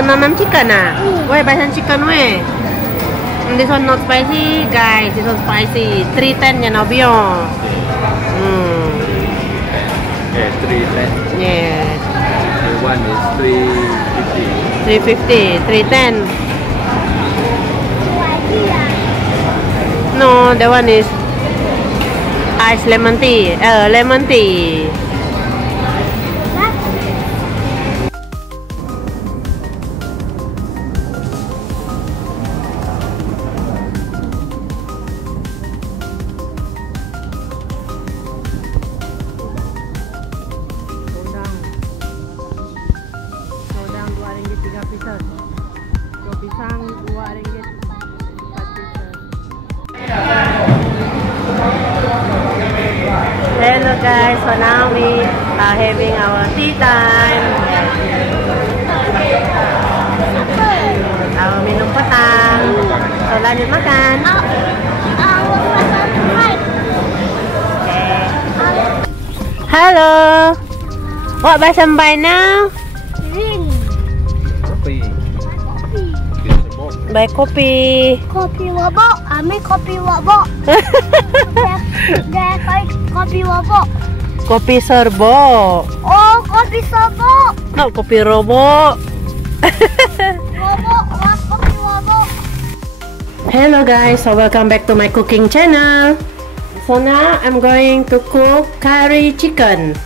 the nam chicken Wait, buy some chicken way. This one not spicy, guys. This one spicy. 310 ya Nobio. Okay, 310. Yeah. The one is 350. 310. No, the one is ice lemon tea. Lemon tea. Hello guys, so now we are having our tea time. Our minum petang. So lanjut makan. Okay. Hello. What buy some buy now? Coffee. Buy kopi. Kopi wabok, ame kopi wabok. Dia kopi wabok. Kopi serbo. Oh, kopi serbo. No, kopi robo. Wabok, kopi wabok. Hello guys, so welcome back to my cooking channel. So now I'm going to cook curry chicken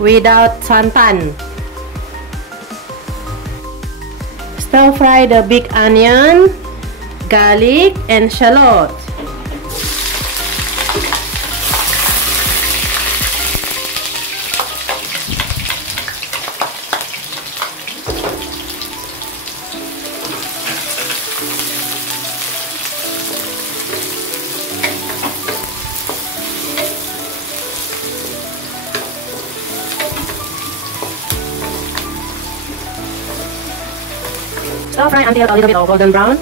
without santan. Stir fry the big onion, garlic and shallot. Stir fry until a little bit of golden brown.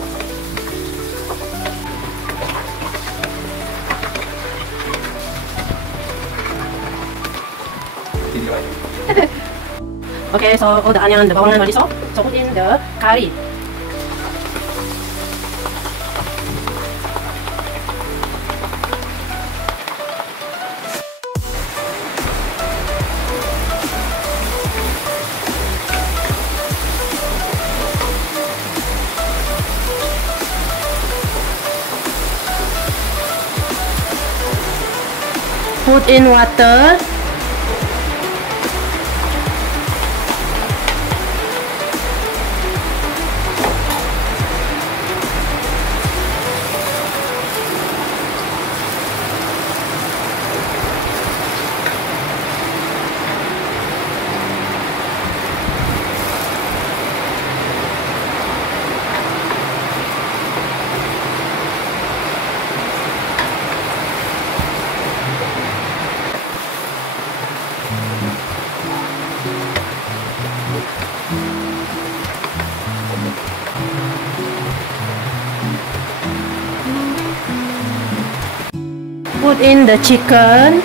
Okay, so all the onion, the bawang already soft. So put in the curry. Put in water. Put in the chicken.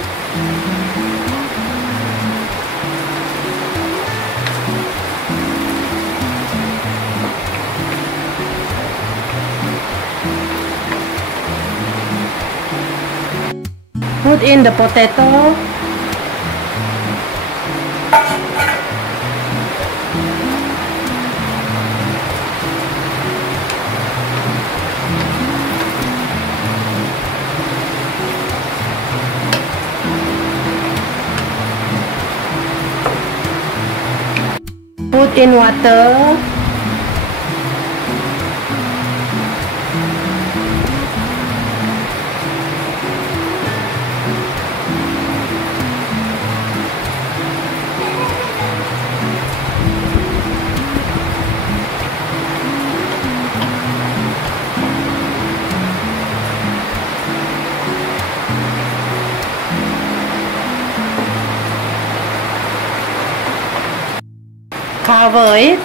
Put in the potato. Put in water. Cover it.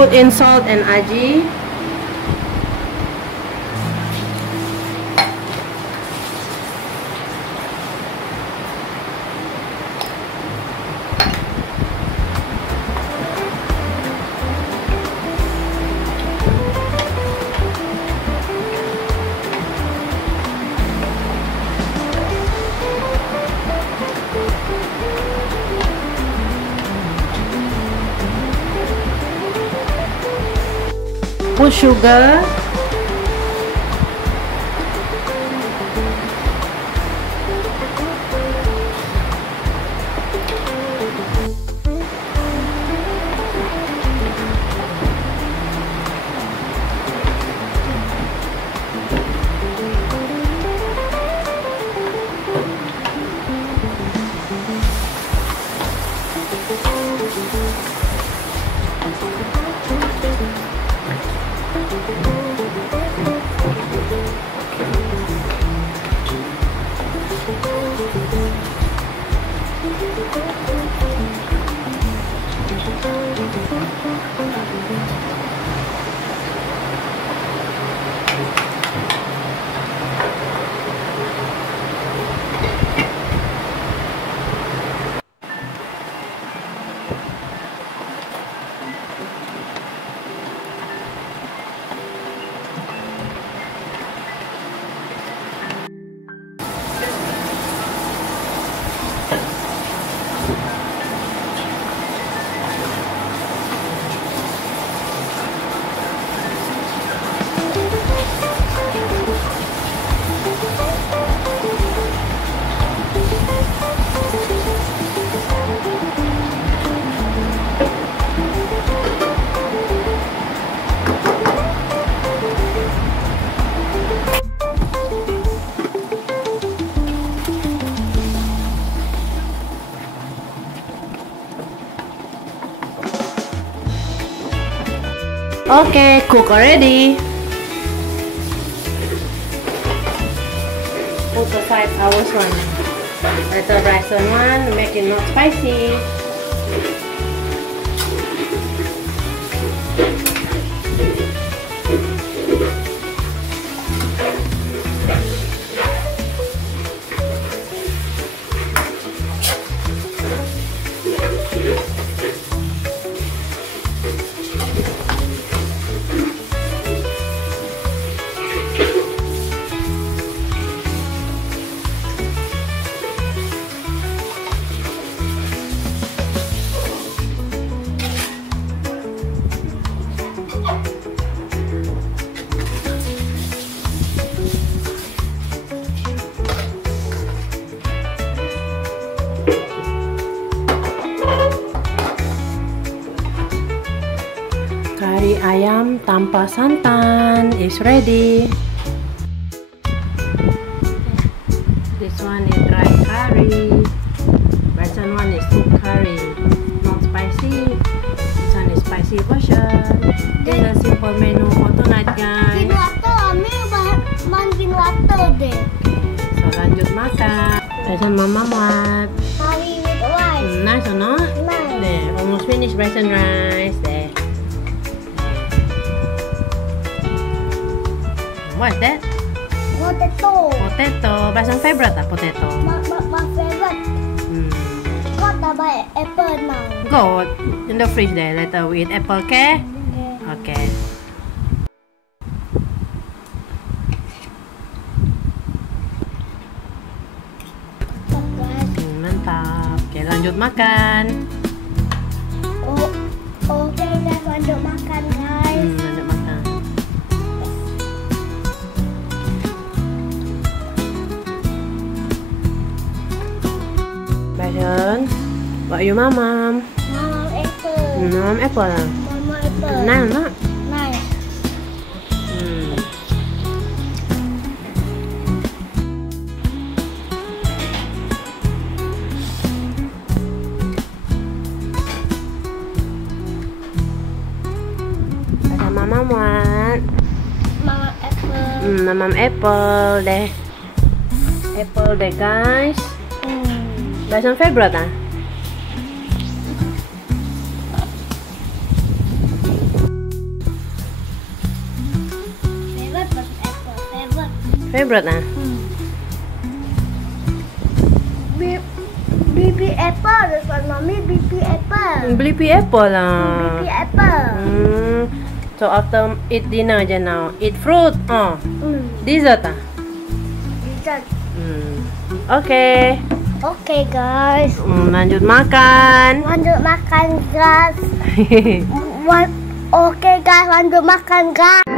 put in salt and aji. Put sugar. Okay, cook already. Put aside our one. Little rice on one, make it not spicy. Kari ayam tanpa santan is ready. This one is dry curry. Version one is soup curry, not spicy. This one is spicy version. This is a simple menu for tonight, guys. Gin water, Ami gin water deh. So lanjut makan. Version Mama Mart. Curry with rice. Nice or not? Nice. There, almost finished version rice. There. What is that? Potato. Potato. Bahasa favorite ah, potato. My favorite. Got to buy apple now. Go in the fridge there. Later we eat apple, okay? Okay. Mantap. Okay, lanjut makan. Oke, guys, lanjut makan, guys. Lanjut makan. Bayan, what you mamam? Mamam apple. Mamam apple lah. Mama apple. Nice nak? Nice. Mama Mart. Mamam apple. Mamam apple deh. Apple deh, guys. Bahasa favorite ah? Favorite ah? BP apple. This one, mommy. BP apple. Beli pi apple lah. BP apple. So after eat dinner aja now. Eat fruit. Oh. Dessert ah? Dessert. Okay. Okay, guys. Lanjut makan. Lanjut makan, guys. Okay, guys. Lanjut makan, guys.